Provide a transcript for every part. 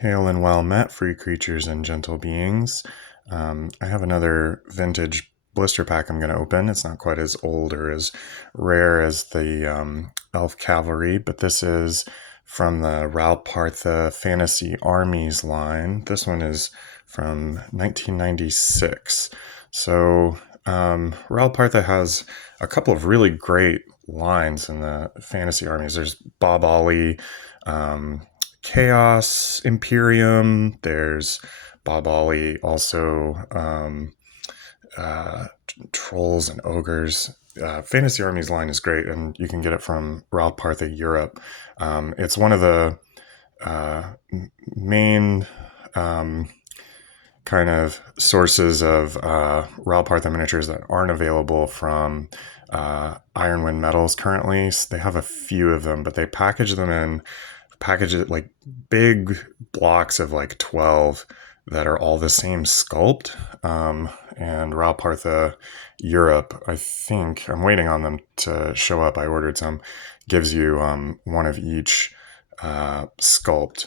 Hail and well met, free creatures and gentle beings. I have another vintage blister pack I'm going to open. It's not quite as old or as rare as the Elf Cavalry, but this is from the Ral Partha Fantasy Armies line. This one is from 1996. So Ral Partha has a couple of really great lines in the fantasy armies. There's Bob Ollie, Chaos Imperium. There's Bob Ollie, also Trolls and Ogres. Fantasy Armies line is great, and you can get it from Ral Partha Europe. It's one of the main kind of sources of Ral Partha miniatures that aren't available from Ironwind Metals currently. So they have a few of them, but they package it like big blocks of like 12 that are all the same sculpt. And Ral Partha Europe, I think, I'm waiting on them to show up. I ordered some, gives you one of each sculpt.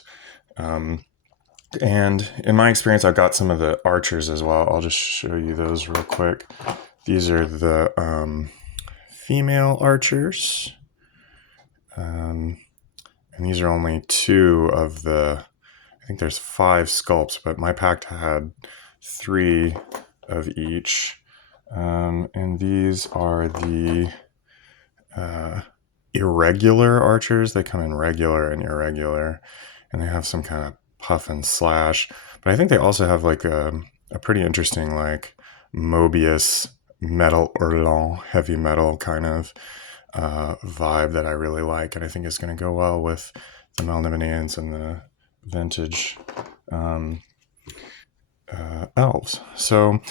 And in my experience, I've got some of the archers as well. I'll just show you those real quick. These are the female archers. And these are only two of I think there's 5 sculpts, but my pack had 3 of each. And these are the irregular archers. They come in regular and irregular, and they have some kind of puff and slash. But I think they also have like a pretty interesting like Mobius metal Hurlant heavy metal kind of vibe that I really like, and I think is going to go well with the Melniboneans and the vintage elves. So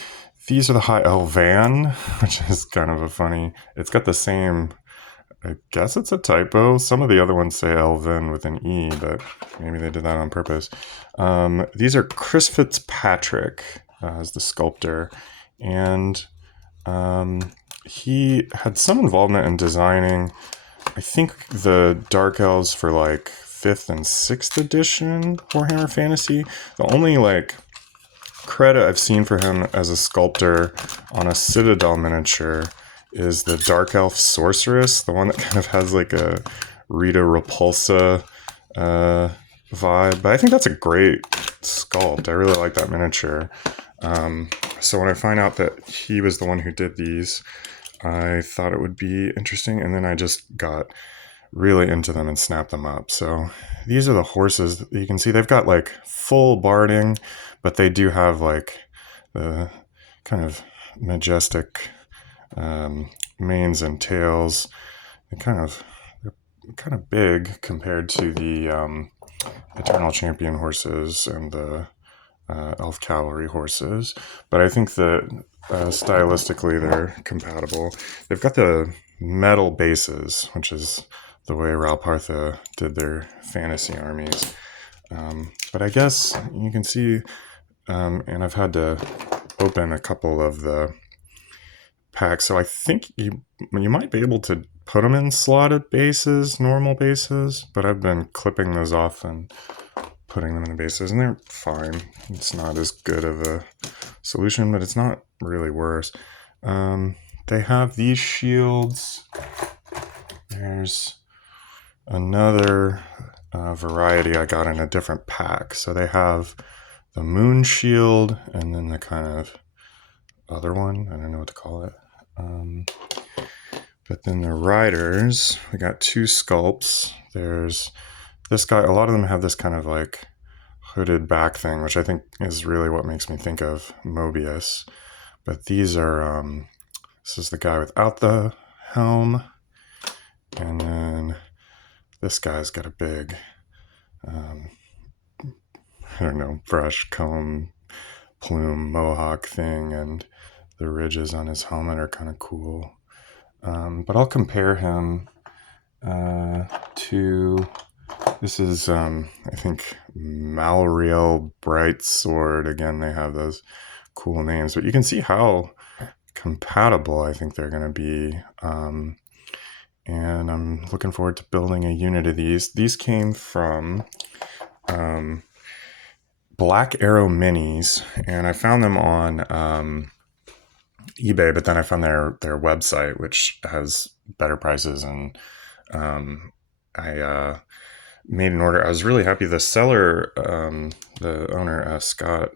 these are the High Elvan, which is kind of a funny. It's got the same. I guess it's a typo. Some of the other ones say Elvin with an E, but maybe they did that on purpose. These are Chris Fitzpatrick as the sculptor, and he had some involvement in designing, I think, the Dark Elves for like 5th and 6th edition Warhammer Fantasy. The only like credit I've seen for him as a sculptor on a Citadel miniature is the Dark Elf Sorceress, the one that kind of has like a Rita Repulsa vibe. But I think that's a great sculpt. I really like that miniature. So when I find out that he was the one who did these, I thought it would be interesting. And then I just got really into them and snapped them up. So these are the horses. You can see they've got like full barding, but they do have like the kind of majestic manes and tails. They're kind of big compared to the Eternal Champion horses and the Elf Cavalry horses, but I think that stylistically they're compatible. They've got the metal bases, which is the way Ral Partha did their fantasy armies. But I guess you can see, and I've had to open a couple of the packs, so I think you might be able to put them in slotted bases, normal bases, but I've been clipping those off and putting them in the bases, and they're fine. It's not as good of a solution, but it's not really worse. They have these shields. There's another variety I got in a different pack. So they have the moon shield and then the kind of other one. I don't know what to call it. But then the riders, we got 2 sculpts. There's this guy. A lot of them have this kind of like hooded back thing, which I think is really what makes me think of Mobius. But these are, this is the guy without the helm. And then this guy's got a big, I don't know, brush, comb, plume, mohawk thing. And the ridges on his helmet are kind of cool. But I'll compare him to, this is, I think, Malriel Brightsword. Again, they have those cool names, but you can see how compatible I think they're going to be. And I'm looking forward to building a unit of these. These came from Black Arrow minis, and I found them on eBay, but then I found their website, which has better prices, and I made an order. I was really happy. The seller, the owner, Scott,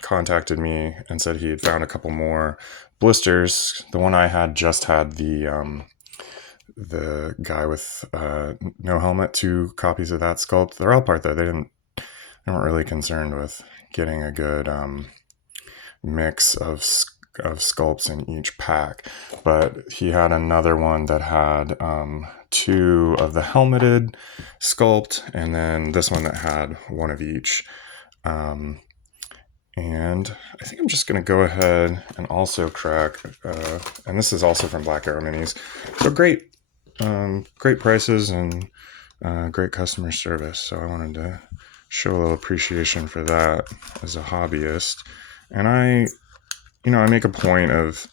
contacted me and said he had found a couple more blisters. The one I had just had the guy with no helmet, 2 copies of that sculpt. The Ral Partha, they weren't really concerned with getting a good mix of sculpts in each pack, but he had another one that had 2 of the helmeted sculpt, and then this one that had 1 of each. And I think I'm just going to go ahead and also crack, and this is also from Black Arrow Minis. So great prices and great customer service. So I wanted to show a little appreciation for that as a hobbyist. And I make a point of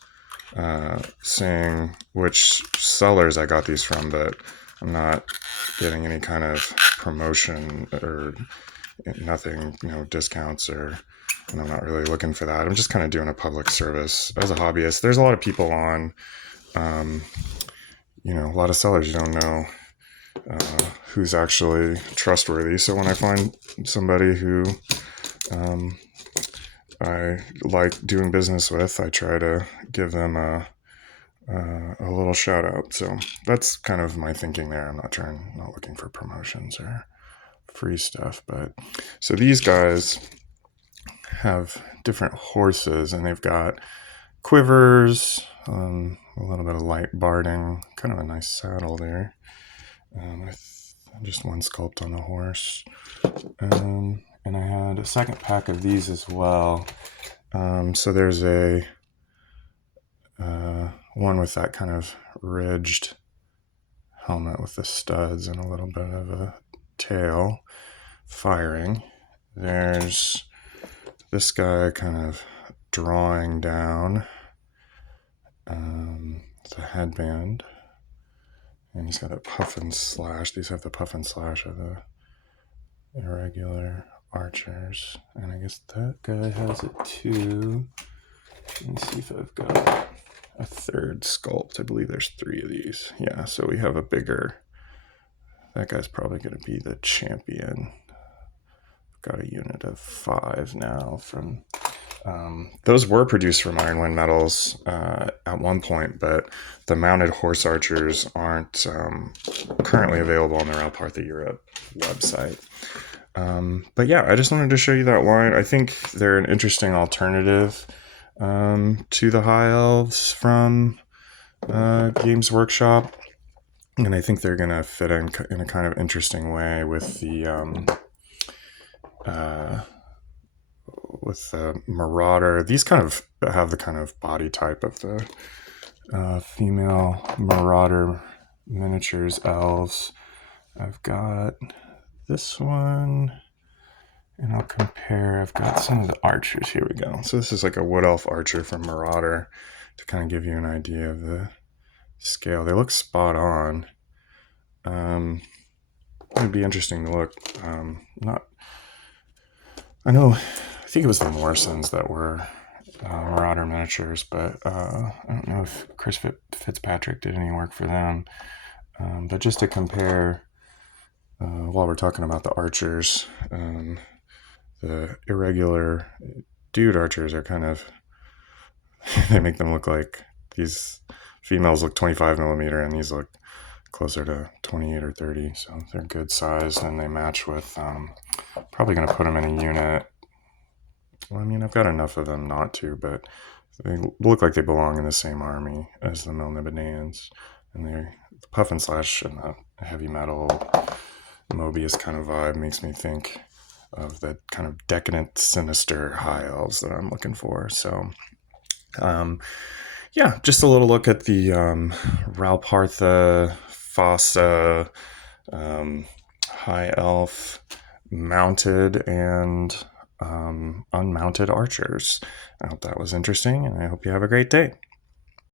saying which sellers I got these from, but I'm not getting any kind of promotion or nothing, discounts, and I'm not really looking for that. I'm just kind of doing a public service as a hobbyist. There's a lot of people on, a lot of sellers you don't know who's actually trustworthy. So when I find somebody who I like doing business with, I try to give them a little shout out. So that's kind of my thinking there. I'm not looking for promotions or free stuff. But so these guys have different horses, and they've got quivers, a little bit of light barding, kind of a nice saddle there, with just 1 sculpt on the horse. And I had a second pack of these as well. So there's a one with that kind of ridged helmet with the studs and a little bit of a tail firing. There's this guy kind of drawing down the headband, and he's got a puff and slash. These have the puff and slash of the irregular archers, and I guess that guy has it too. Let me see if I've got a third sculpt. I believe there's 3 of these. Yeah, so we have a bigger. That guy's probably going to be the champion. Got a unit of 5 now from. Those were produced from Ironwind Metals at one point, but the mounted horse archers aren't currently available on the Ral Partha Europe website. But yeah, I just wanted to show you that line. I think they're an interesting alternative to the High Elves from Games Workshop, and I think they're going to fit in a kind of interesting way with the Marauder. These kind of have the kind of body type of the female Marauder miniatures elves. I've got this one, and I'll compare. I've got some of the archers. Here we go. So this is like a wood elf archer from Marauder, to kind of give you an idea of the scale. They look spot on. It'd be interesting to look. I think it was the Morrisons that were Marauder miniatures, but I don't know if Chris Fitzpatrick did any work for them. But just to compare, while we're talking about the archers, the irregular dude archers are kind of, they make them look like, these females look 25 millimeter and these look closer to 28 or 30. So they're good size, and they match with, probably going to put them in a unit. Well, I mean, I've got enough of them not to, but they look like they belong in the same army as the Melniboneans. And the puff and slash and the heavy metal Mobius kind of vibe makes me think of the kind of decadent, sinister High Elves that I'm looking for. So, yeah, just a little look at the Ral Partha Fossa High Elf mounted and unmounted archers. I hope that was interesting, and I hope you have a great day.